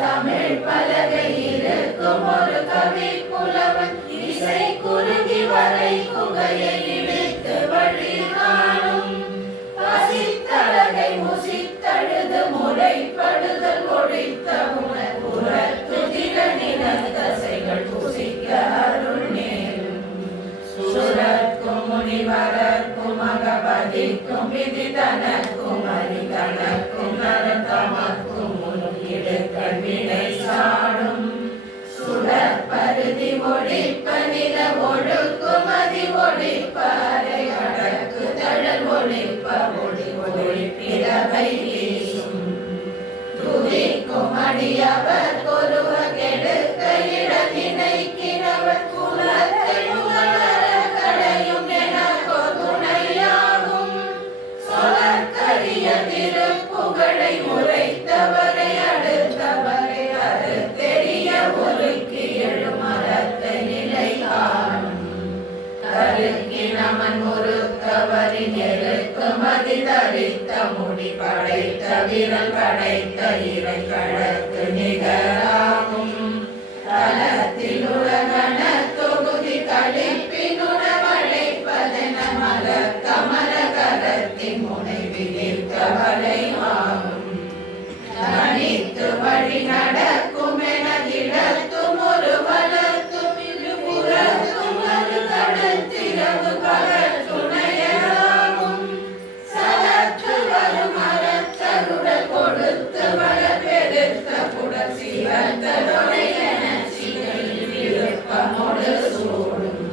தமிழ் பலகை இருக்கும் ஒரு கவி புலவன் இசை குறுகி வரை குகையை இழுத்து வழி காணும் பசித்தழகை முசித்தழுது முறைப்படுதல் ஒழித்த உணர்த்துதிர நிலத்தசைகள் புசிக்க அருள் நேரும் சுரர்க்கும் முனிவரர்க்கும் மகபதிக்கும் விதி தனக்கும் அறிதனக்கும் நரதமக்கும் வினை சாடும் சுடற்பருதி ஒழிப்ப நில ஒழுக்குமதி ஒழிப்ப அரை அடக்கு தழல் ஒழிப்ப ஒளி ஒழிப்பிறவை வீசும் துதிக்கும் அடியவர் கொருவ கெடுக்க இட நினைக்கிறவர் குலத்தை களையும் என துணையாகும் சொலற்கரிய திருப்புகழை உரைத்தவரை அடுத்தவரை அது தெரிய ஒருக்கி எழுமரத்தை நிலை காணும் கருக்கி நமன் ஒருத்தவரின் எழுக்கு மதி தரித்த முடி படைத்த விரல் படைத்த இறை கழக்கு நிகராகும் தலத்தில் உலகன தொகுதி கழிப்பினுணவழைப்பதென மலர் கமல கரத்தின் முனைவில் கவலை ஆகும் தனித்து வழி நடக்கும் என இடத்தும் ஒரு வளர்த்தும் புறத்தும் ஒரு கடத்திரவு பகல் துணையாகும் சலத்து வரும் அறத்தருடல் கொடுத்து வளர் பெருத்த புடல் சிவத்தருடைய விருப்பமோடு சூடும்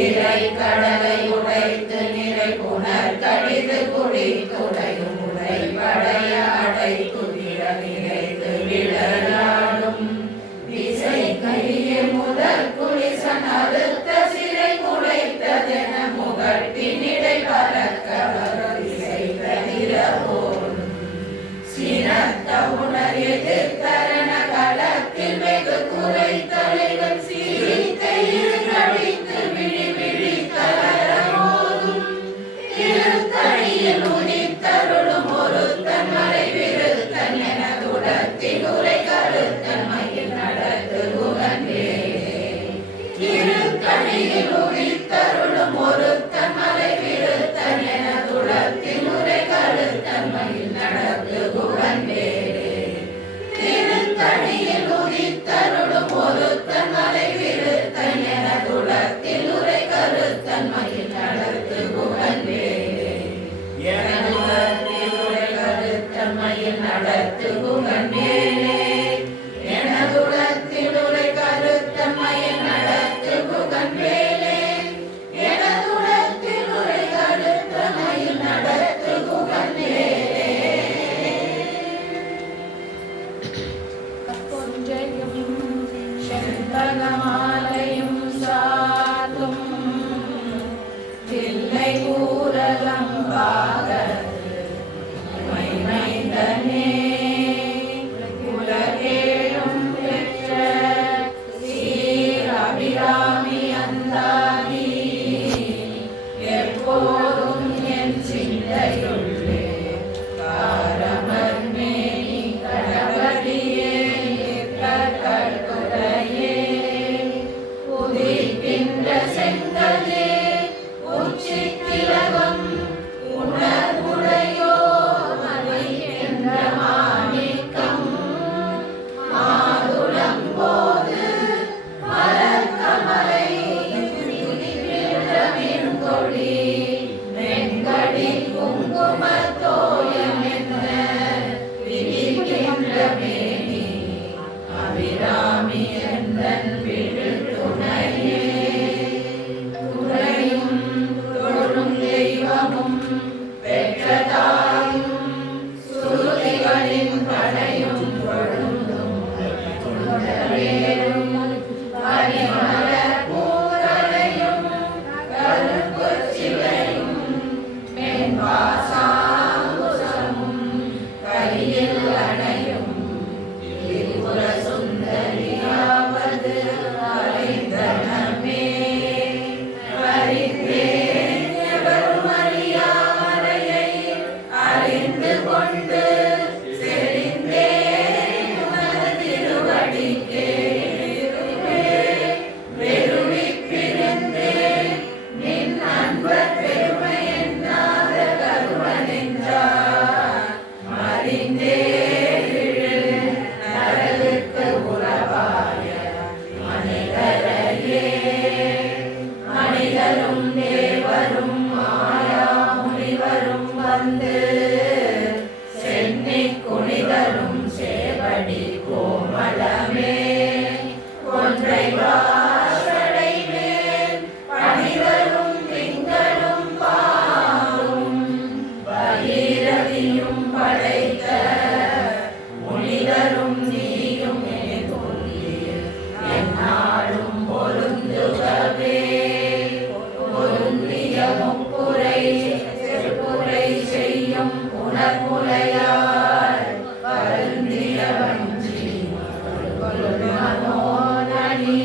இறை கடலை உடைத்து நிறை புனர் கடிது குடி துடையும் உடை படைய அடை குதிர நிறைத்து விளையாடும் விசை கையே முதல் குளிசன் அறுத்த சிறை முளைத்ததென முகட்டினிடை பறக்க வரும் இசை தவிர போடும் சினத்த உணர் எதிர்த்தரண களத்தில் வெகு குறை தலைவன் சீரித்தையில் கடித்து விழி விழி தளர போதும் திருத்தணியில் உதித்தருளும் ஒருத்தன் மறை விருத்தன் என துடத்தில் உரை கருத்தன் மயில் நடத்து குகன்றே திருத்தணியில் உதித்தருளும் ஒருத்தன் மறை விருத்தன் என துடத்தில் உரை கருத்தன் மயில் நடத்து குகன்றே திருத்தணியில் உதித்தருளும் ஒருத்தன் மலை விருத்தன் என துளத்தில் உரை கருத்தன் மயில் நடத்து குகன்றே எனதுலத்தில் உரை கருத்தன் மயில் நடத்து குகன்றே எனதுலத்தில் உரை கருத்தன் மயில் நடத்து குகன்றே எனதுலத்தில் உரை கருத்தன் மயில் நடத்து குகன்றே செண்பகமாலையும் சாத்தும் தில்லை ஊரலம்பாக மைந்தனே உலகேழும் பெற்ற சீர் அபிராமி அந்தாதி எப்போதும் என் சிந்தையுள்ளே காரமர் மேனி கடவடியே கற்குறையே உதிக்கின்ற செங்கலே உச்சித்திலகம் உணர்வுடையோ மதிக்கின்ற மாணிக்கம் மாதுளம் போது மலர் கமலை கொடி வெண்கடி குங்குமத்தோயம் என்ன விரிக்கின்ற மேனி அபிராமி எந்தன் விழு துணையே துறையும் தொழும் வந்து சென்னி குனிதரும் சேவடி கோமளமே ஒன்றை வாசடை மேல் பணிதரும் திங்களும் பாரும் பகீரதியும் படைத்த முனிதரும் நீயும் என்னாலும் பொருந்துகவே பொருந்திய முப்புரை செப்புரை செய்யும் புனர்முலையார் வருந்திய வஞ்சி மனோனி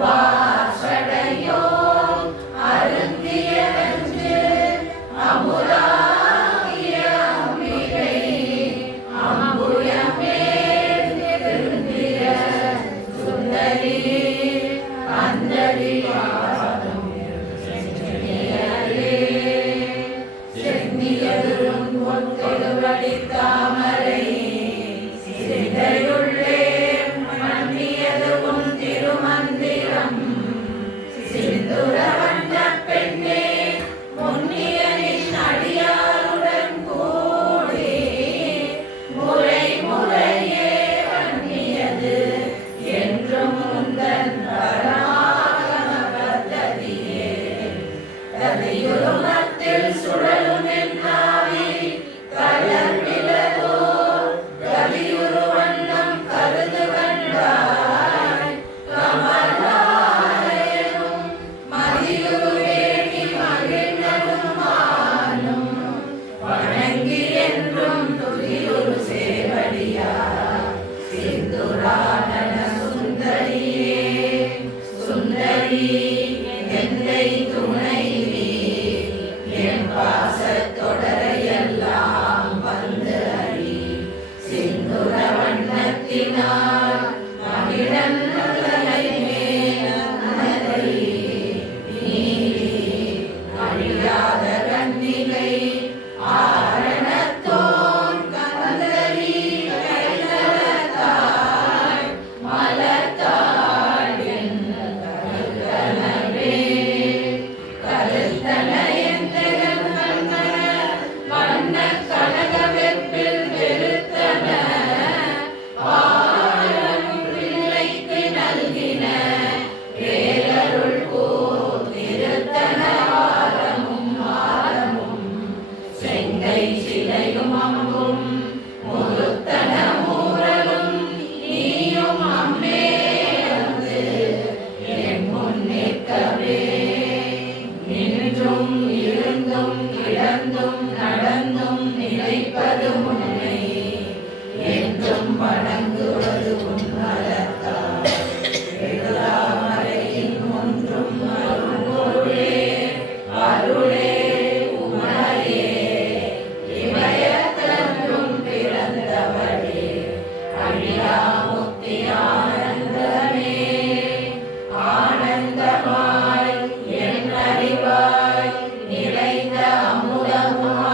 வாசடையோ அருந்திய நெஞ்சு அமுதாகிய அம்பிகை அம்புயமே திருந்திய சுந்தரி அந்தரி சென்னியதும் பொற்கொடுவடி தாமரை சிந்தையுள்ளே மன்னியது உன் திருமந்திரம் சிந்துர வண்ண பெண்ணே முன்னியனின் அடியாருடன் கூடி முறை முறையே பண்ணியது என்றும் உந்தன் பராகம பத்ததியே ததையுருமத்தில் சுழலும் என்னாவி கலர்விலதோ கலியுரு வண்ணம் கருது கண்டாய் கமலாலயனும் மதியுரு வேணி மகிழ்ந்தனும் மானும் வணங்கி என்றும் துதியுரு சேவடியா சிந்துரானன சுந்தரியே சுந்தரி எந்தை துணைவி என் பாசத்தொடரையெல்லாம் வந்து அறி சிந்துர வண்ணத்தினால் மகிழன் தலை மேலதை நீரி அழியாத கண்ணிலை ஆரணத்தோன் கந்தரி கைதலத்தாய் மலர்த்தாள் என் கருத்தனவே கருத்தன எந்தகன் கண்ணன வண்ண கனக வெப்பில் வெறுத்தன பாலும் பிள்ளைக்கு நல்கின பேரருள் போர் திருத்தன ஆரமும் ஆரமும் செங்கை சிலையும் அம்பும் முருத்தன மூரலும் நீயும் அம்மே வந்து என் முன் நிற்கவே நின்றும் இருந்தும் கிடந்தும் நடந்தும் நினைப்பது உன்னை என்றும் வணங்குவது உன் மலத்தால் எழுதாமறையின் ஒன்றும் அருள்பொருளே அருளே உமையே இமயத்தன்றும் பிறந்தவளே அழியாமுத்தி ஆனந்தமே ஆனந்தமாய் என் அறிவாய் நிறைந்த அமுதமாய்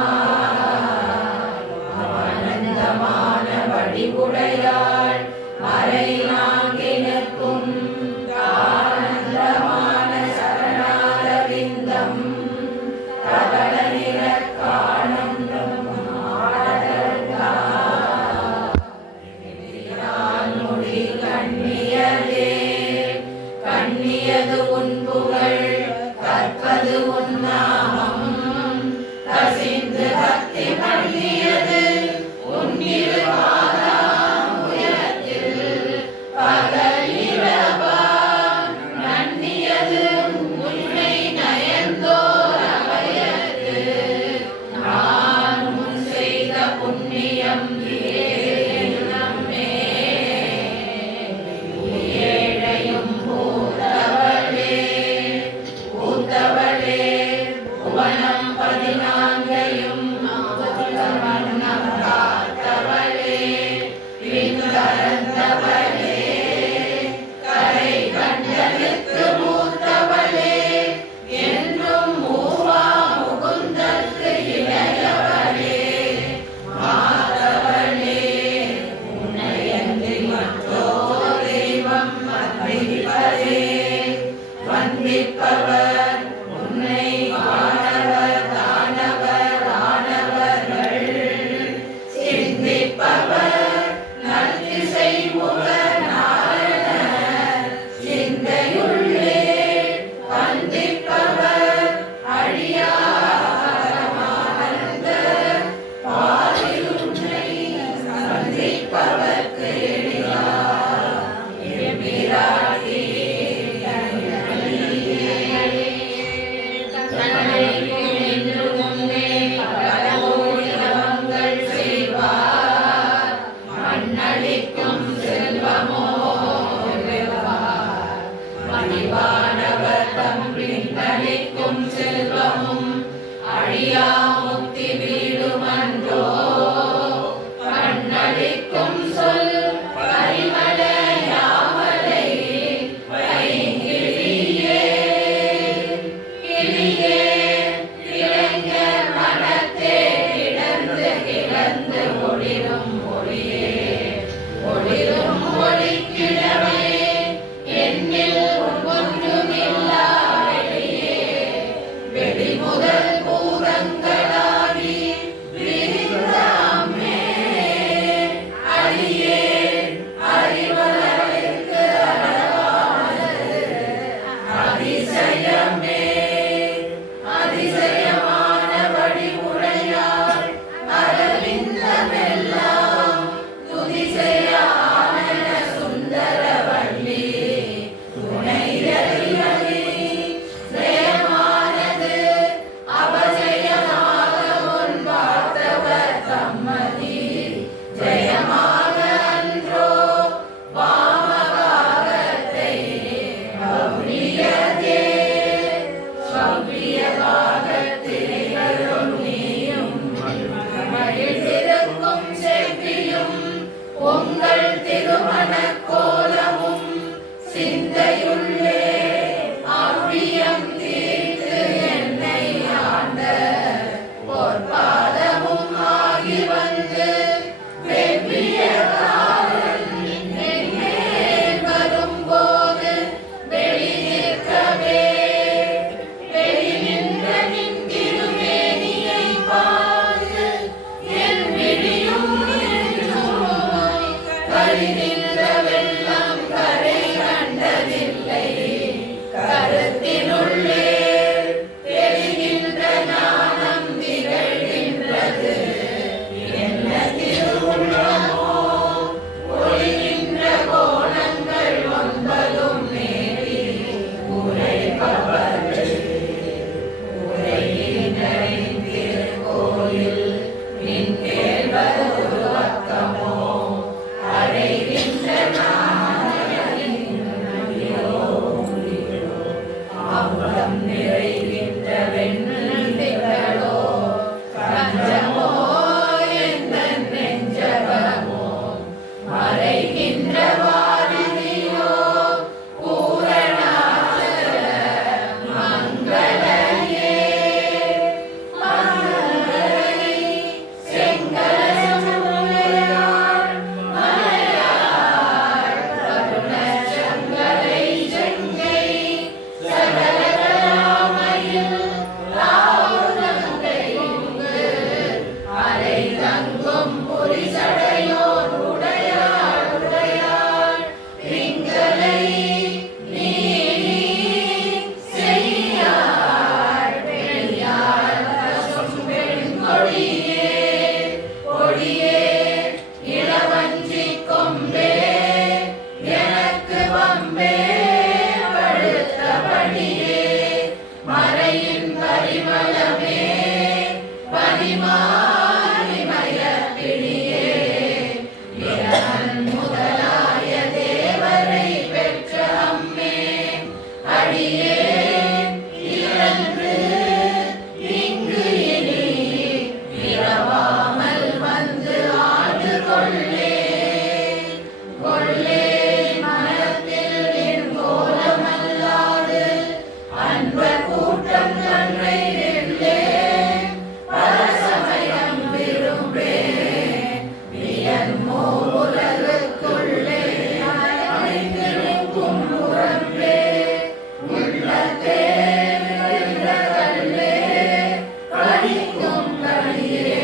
அளிக்கும் கனியே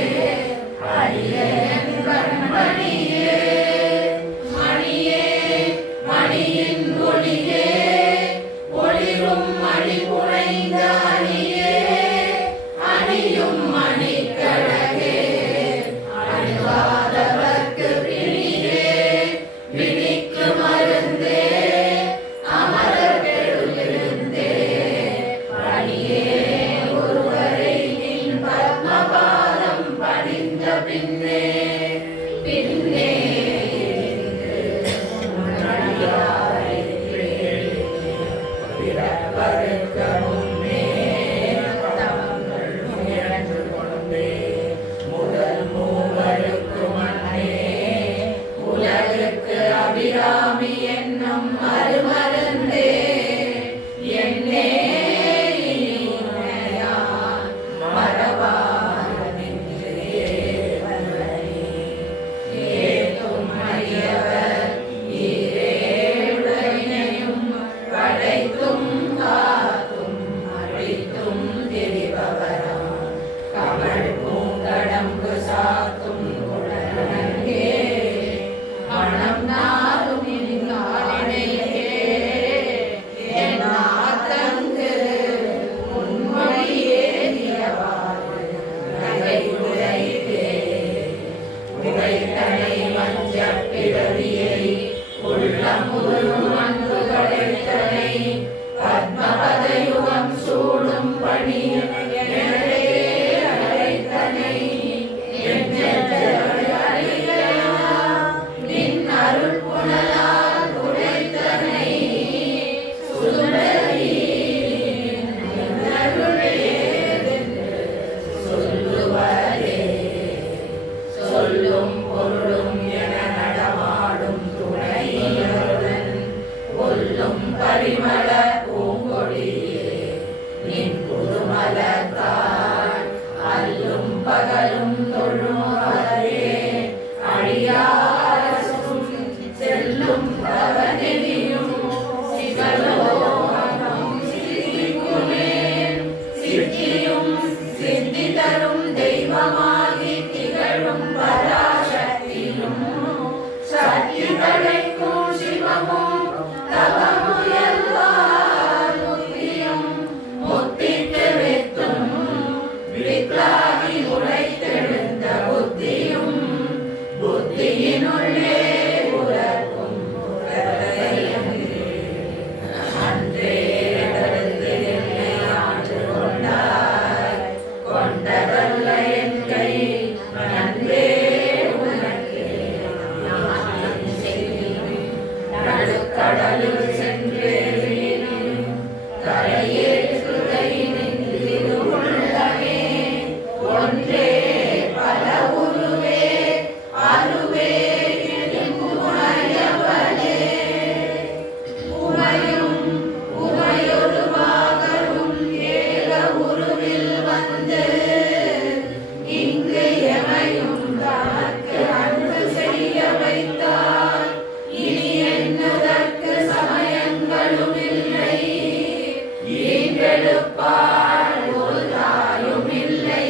அடியேன் கண்மணியே மணியே மணியின் ஒளியே ஒளிரும் மணி புனைந்த அணியே அணியும் மணிக்கழகே அணுகாதவர்க்கு பிணியே பிணிக்கு மருந்தே அமரர் பெருவிருந்தே பணியே ஒருவரை நின் பத்மபாதம் பணிந்த பின்னே பின்னே அபிராமி என்னும் மறுமருந்தே என்னே ஏத்தும் அடியவர் ஈரேழையும் படைத்தும் காத்தும் அழித்தும் திரிபவராம் கமழ் பூங்கடம்பு சாத்தும் குணங்கே மனம் நாளும் இன்னாரினையே என் நாத்தங்கு உன்மொழியே நிலவாறு நகை உரைத்தே உரைத்தனை வஞ்சப் பிறவியை உள்ளமுறும் அன்பு கடைத்தனை பத்மபதயுகம் சூடும் பணி எனவே அழைத்தனை நின் அருள் புனலால் உரைத்தனை சுந்தரி சொல்லுவரே சொல்லும் பொருளும் என நடமாடும் துணையுடன் கொல்லும் பரிமள பூங்கொடியே நின் புதுமலத்தால் அல்லும் பகலும் தொழுமவரே அழியாரசும் செல்லும் பவனெதியும் சிவலோகம் சித்திக்குமே சித்தியும் சித்தி தரும் தெய்வமாகி திகழும் பராசக்தியும் சக்தி தழைக்கும் சிவமும் தவமுயல்வார் முத்தியும் முத்திக்கு வித்தும் வித்தாகி உரைத்தெழுந்த புத்தியும் புத்தியினுள்ளே உறக்கும் அன்றே தடுத்திருந்தே ஆண்டு கொண்டாய் கொண்டதல்ல என் கை நன்றே உனக்கே நான் செய்யும் நடுக்கடலில் சென்றே கரையேற்றுகை நின்றிருள்ளமே ஒன்றே பல உருவே அருவே உமையவளே உமையும் உமையொரு பாகரும் ஏக உருவில் வந்து இங்கு எமையும் தமக்கு அன்பு செய்ய வைத்தார் இனி என்னதற்கு சமயங்களும் இல்லை ஈன்றெடுப்பாள் ஒரு தாயும் இல்லை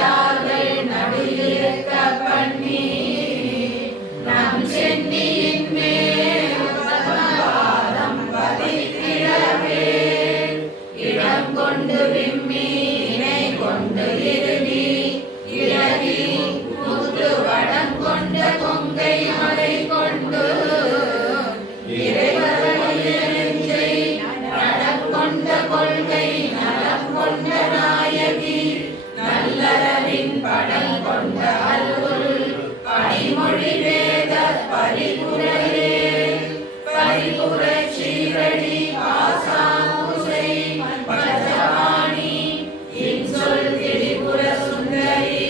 அடியார்கள் நடு இருக்க பண்ணி நம் சென்னியின் மேல் பாதம் பதித்திடவே இடம் கொண்டு விம்மி இணை கொண்டு இறுதி இறகி முத்து வடம் கொண்ட கொங்கை மலை கொண்டு கொண்ட கொள்கை நலம் கொண்ட நாயகி நல்லறவின் படம் கொண்ட அருள் பணிமொழி வேத பரிபுரையே பரிபுர சீரடி பாசாமுசை பஜவாணி இன்சொல் திரிபுர சுந்தரி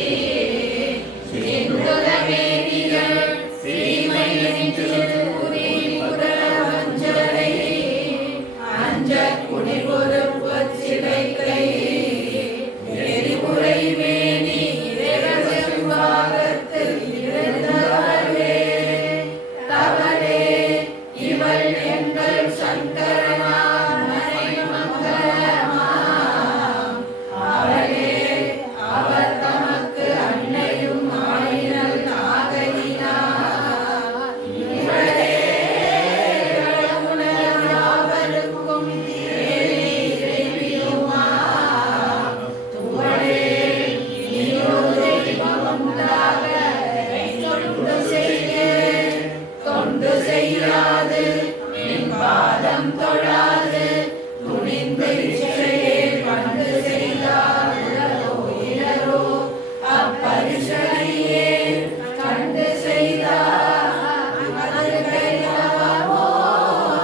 சிந்துர வேதிகள் சீமையின் புரிபுர வஞ்சரை அஞ்ச குடிபொறுப்பு சிலைக்கை எரிபுரை வேணி இரகசிவாகத்து இருந்தவளே தவளே இவள் எங்கள் சங்கரனார் மனைமங்கலமா அவளே அவர் தமக்கு அன்னையும் ஆயினல் நாகரினா இவளே யாவருக்கும் தொண்டு செய்யாது நின் பாதம் தொழாது துணிந்து இச்சையே பண்டு செய்தாரோ இளரோ அப்பரிசனையே கண்டு செய்தார் அது கையாவோ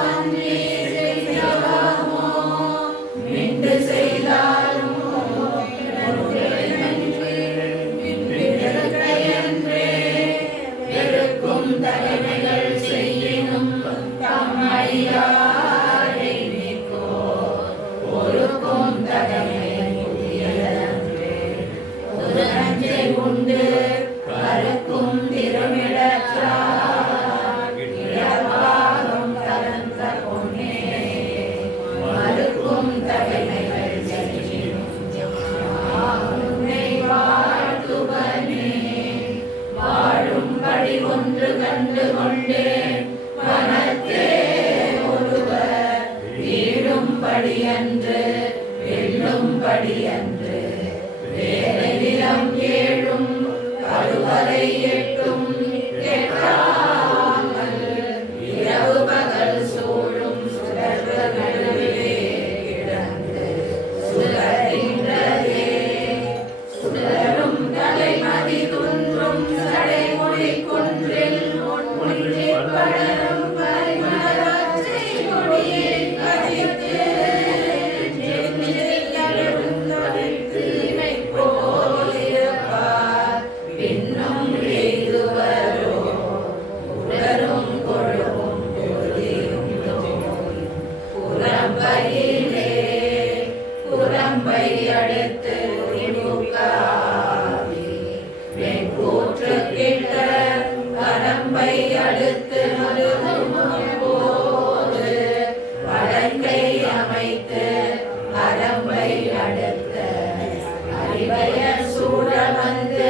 அன்றி செய்யாமோ மிண்டு செய்தாலும் வெறுக்கும் தலைமைகள் செய்யினும் தம்மையாரை நீக்கோ ஒருக்கும் தலைமை புதியதன்றே ஒரு நஞ்சை உண்டு கருக்கும் திருமிடற்றார் இடபாகம் கலந்த பொன்னே மறுக்கும் தலைமைகள் செய்யினும் உன்னை வாழ்த்துவனே வாழும்படி ஒன்று கண்டு கொண்டேன் மனத்தே ஒருவர் வீழும்படி அன்று வெல்லும்படி அன்று வேலையிலம் ஏழும் கருவறை எட்டும் எட்டாமல் இரவு பகல் சூழும் சுடர்கள் நடுவே கிடந்து சுடரின்றதே சுடரும் தலைமதி துன்றும் சடைமொழி குன்றில் முன்னில் படரும் பரிமளத்தை கொடியை கதித்து நெஞ்சில் அழுந்தொழித்து இமை போல் இருப்பார் பின்னும் எய்துவரோ உடரும் கொழுவும் பொருளியும் நோய் புறம்பையிலே புறம்பை அடுத்து உரிமுகாவி வெண்கூற்று கிட்ட வரம்பை அடுத்து நொறுகும் போது வடங்கை அமைத்து வரம்பை அடுத்த அறிவய சூழ வந்து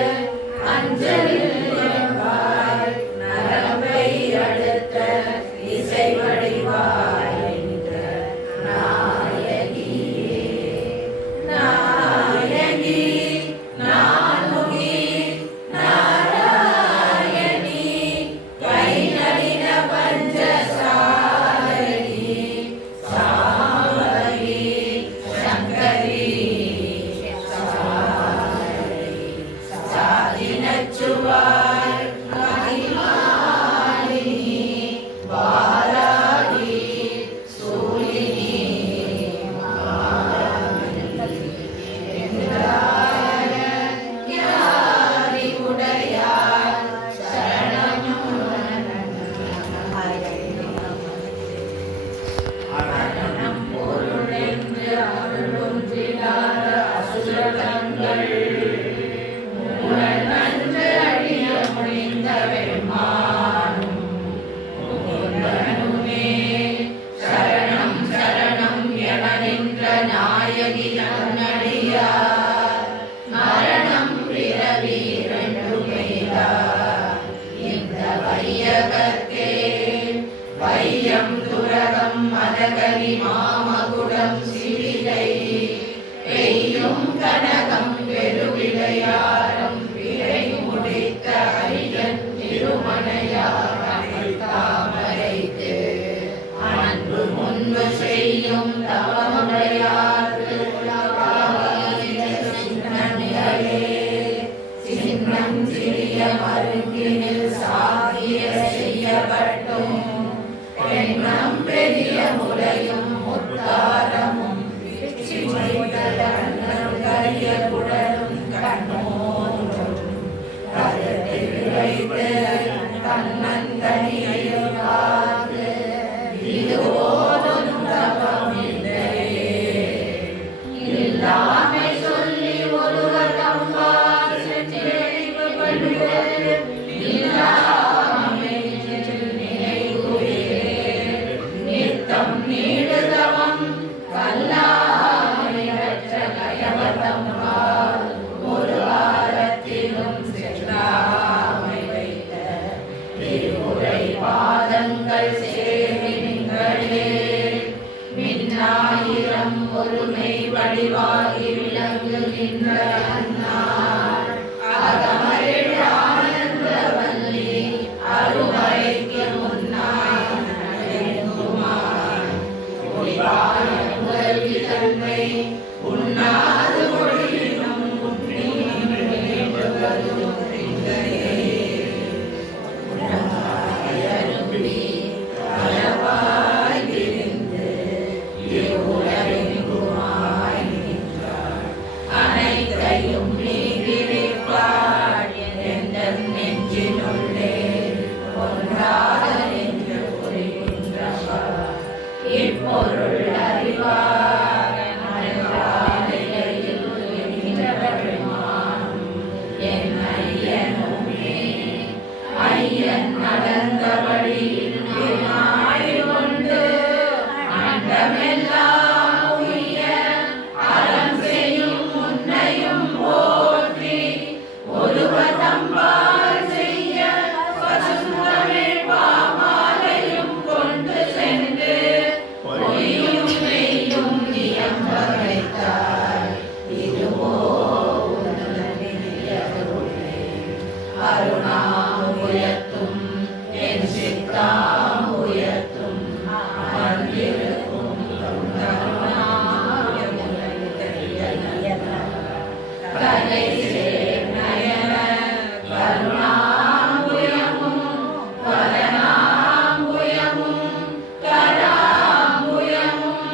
அஞ்சலில் என்பாய் நரம்பை அடுத்த இசை வடிவாய் என்ற நாயகியே நாயகி நின்ற அந்நாள் அகமருள் ஆனந்தவல்லி அருமறைக்கு முன்னாய் நடக்குமாய் ஒளிவான புகழ்வி தன்மை உண்ணாது மொழியினும் உன்னியும் வேண்டுவதும் அரும்பி அளவாய் விரிந்து இவ்வுலகெங்குமாய் நின்றாள். அனைத்தையும் நீதிரிப்பாள் எந்தன் நெஞ்சினுள்ளே ஒன்றாக நின்று புரிகின்றவள் இப்பொருள் அறிவார் அன்றாட நிலையில் நின்றவருமானும் என் ஐயனுமே. ஐயன் நடந்தபடியில் நாடி கொண்டு அண்டமெல்லாம் உய்ய அறம் செய்யும் உன்னையும் போற்றி ஒருவதம்பால் செய்ய பசுந்தமிழ் பாமாலையும் கொண்டு சென்று பொய்யும் மெய்யும் இயம்ப வைத்தாய். இதுவோ உன்னதனிய பொருளே. அருணாம் உயர்த்தும் என் சித்தாம் உயர்த்தும் அமர்ந்திருக்கும் கலை சேர் நயன கருணாம்புயமும் கரணாம்புயமும் கராம்புயமும்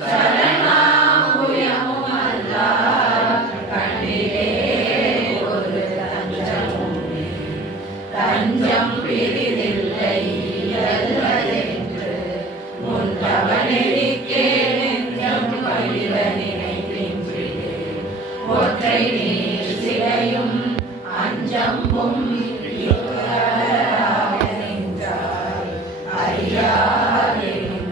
சரணாம்புயமும் அல்லால் கண்டிலே ஒரு தஞ்சமுமே. தஞ்சம் பிரிதில்லை அல்லதென்று முன்பவனெறிக்கே நெஞ்சம் பழிவ நினைக்கின்றே. ஒற்றை நீர் சிலையும் அஞ்சம்பும் இக்கராக நின்றாய். அறியாரெனும்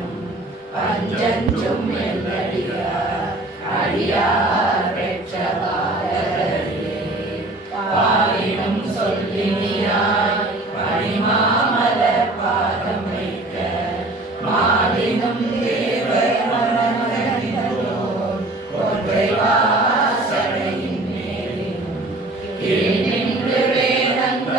பஞ்சஞ்சும் என்றடியார் அடியார் பெற்ற பாரதரே. பாரினும் சொல்லினியாய் பணிமாமலர் பாதம் வைக்க மாலினும் தேவர் மனமகனின்றோர் ஒற்றை வாசடையின் மேலினும் கீழ் நின்று வேதங்கள்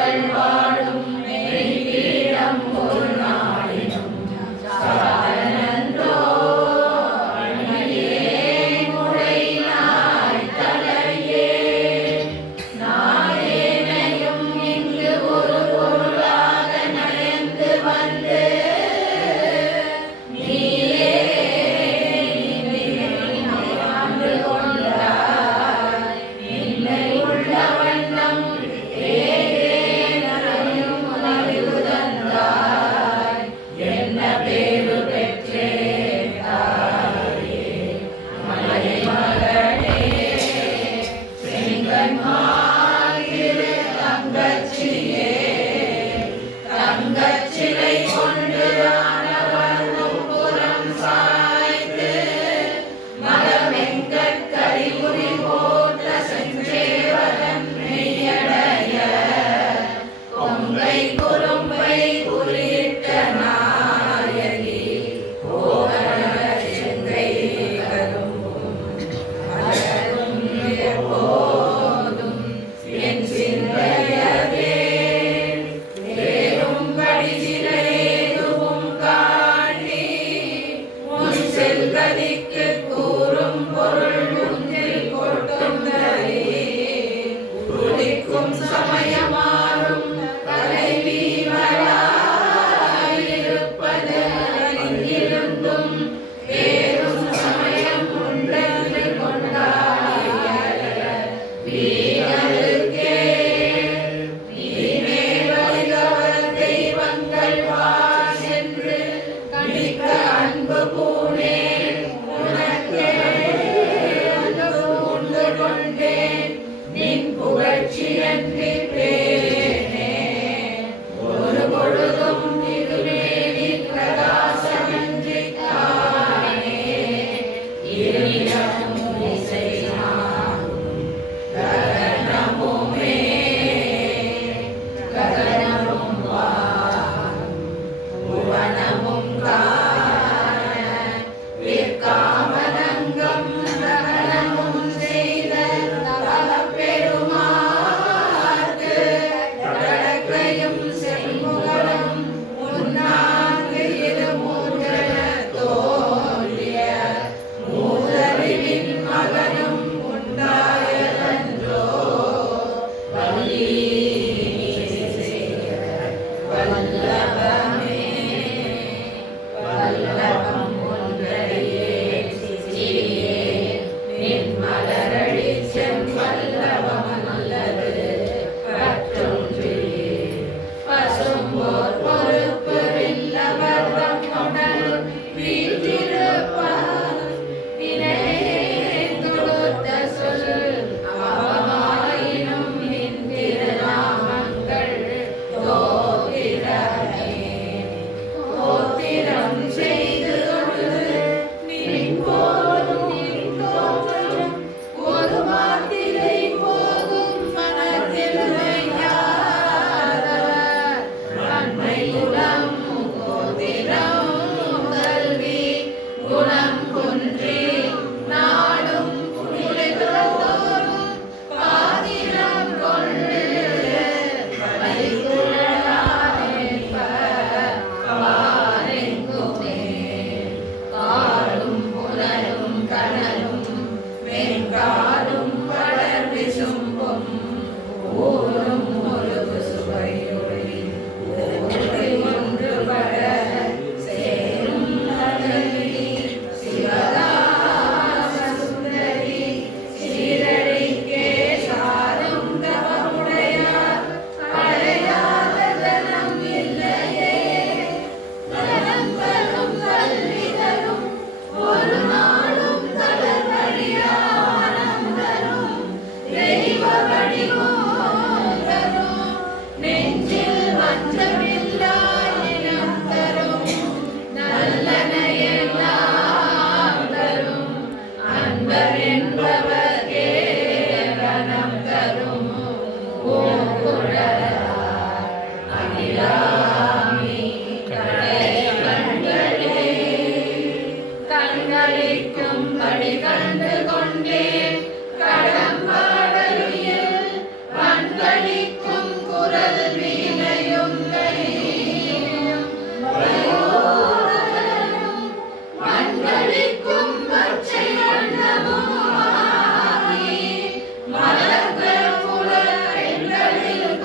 குழலார் அகிலாமி கடை கண்களே கண்களிக்கும்படி கண்டு கொண்டேன் கடம்பாடலுயில் கண்களிக்கும் குரல் வீணையும் மண்களிக்கும் பச்சை வண்ணமுமாகி மலர்கள் புல பெண்களில்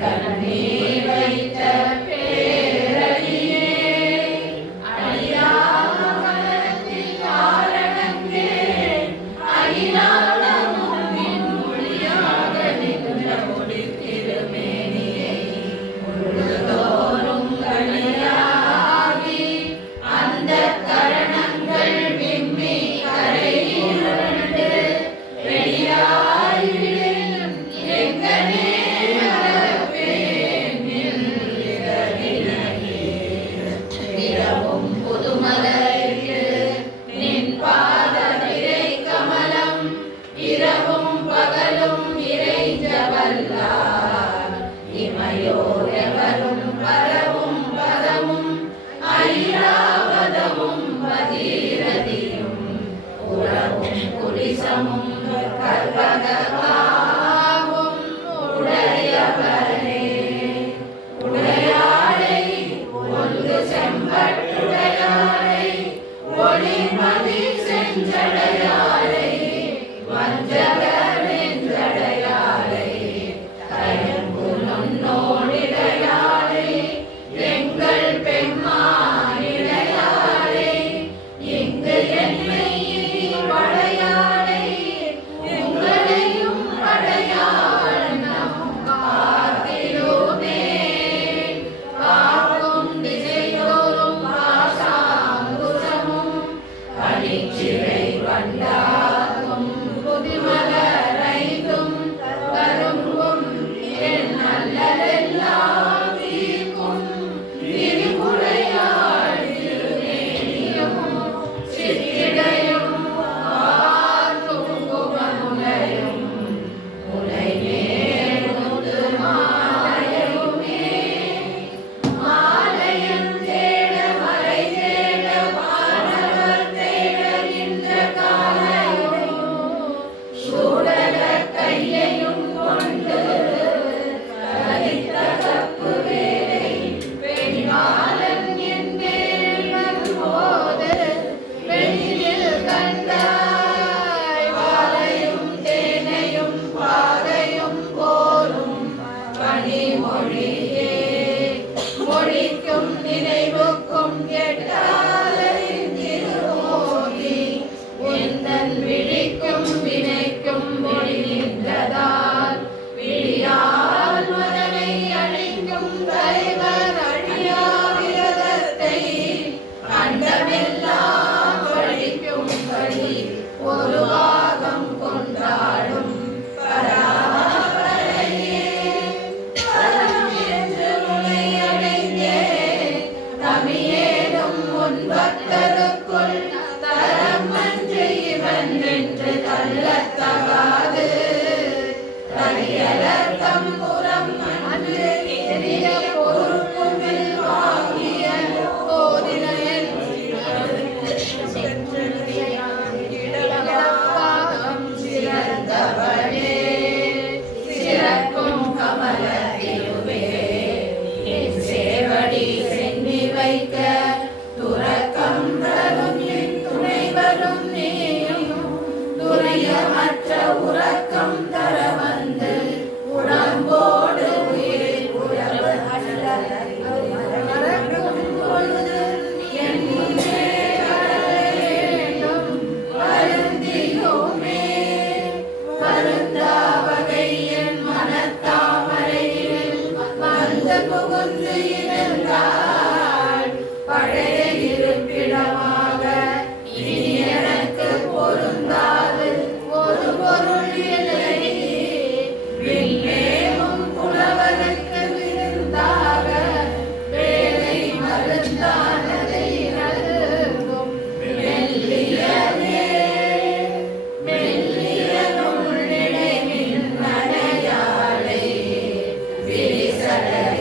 கண்ணீர் வைத்த பேரடியே அடியாமலத்தில் காரணங்கே அகிலாண்டமும் மின் ஒளியாக நின்ற ஒளி திருமேனியை முழுதோறும் கனியாகி அந்த கரணங்கள் விம்மி கரையுண்டு வெளியாய் விடும் எங்கனே இரவும் புதுமலைக்கு நின் பாத விரை கமலம் இரவும் பகலும் இறைஞ்சவல்லார் இமையோர் எவரும் பரவும் பதமும் ஐராவதமும் பதீரதியும் உறவும் குலிசமும் கற்பகமாவும் உடையவரே உடையாளை ஒன்று செம்பட்டுடையாளை ஒளிமதி செஞ்சடையாளை வஞ்சகரென்றடையாளை தயங்கு நுண்ணோடிடையாளை எங்கள் பெம்மானிடையாளை இங்கு என்னை படையாளை உங்களையும் படையாளம் காத்திலுமே காக்கும் திசையோரும் பாசாங்குசமும் பனிச்சிறை வண்டாகும் புதிமலரைந்தும் கரும்பும் என் நல்லதெல்லாம் தீர்க்கும் திரிபுரையாள் திருமேனியும் சிற்றிடையும் ஆர்க்கும் குமமுலையும் முலைமேலுந்து மாலையுமே மாலையன் தேட மறை தேட வானவர் தேடுகின்ற காலையும் சூடக கையையும் கொண்டு கரித்த கப்பு வேலை பெண்மாலன் என்மேல் வரும்போது வெளியில் கண்டாய் வாலையும் தேனையும் பாதையும் போலும் பனிமொழியே மொழிக்கும் நினைவுக்கும் கெட்டாலை திருமோதி எந்தன் விழிக்கும் வினைக்கும் விழிந்ததால் விழியால் மதனை அழிக்கும் தலைவர் அழியா விரதத்தை அண்டமெல்லாம் பழிக்கும்படி ஒரு பாகம் கொண்டாடும் பராபரையே பரம் என்று உனை அடைந்தேன் தமியேனும் உன் பக்தருக்குள் தரம் அன்று இவன் என்று தள்ளத்தகாது தனியலர் தம்புரம் அன்று எரிய பொறுப்புமில் வாங்கிய போதினையன் இடப்பாகம் சிறந்தவனே சிறக்கும் கமல திருவே என் சேவடி சென்னி வைக்க துறக்கம் தரும் என் துணைவரும் நீயும் துரியமற்ற உறக்கம் தர வந்து உடம்போடு உயிர் உறவு மறக்கும் பொழுது என் முன்னே வர வேண்டும் வருந்தியுமே வருந்தா வகை என் மனத்தாமரையில் வந்து புகுந்து இருந்தாள் பழைய இருப்பிடமாக இனி எனக்கு பொருந்தாது ஒரு பொருள் இல்லை விண்ணேமும் புலவனுக்கு விருந்தாக வேலை மருந்தானதை நல்கும் மெல்லியனே மெல்லிய நுண்ணிடை மின்னடையாளை விரிசடை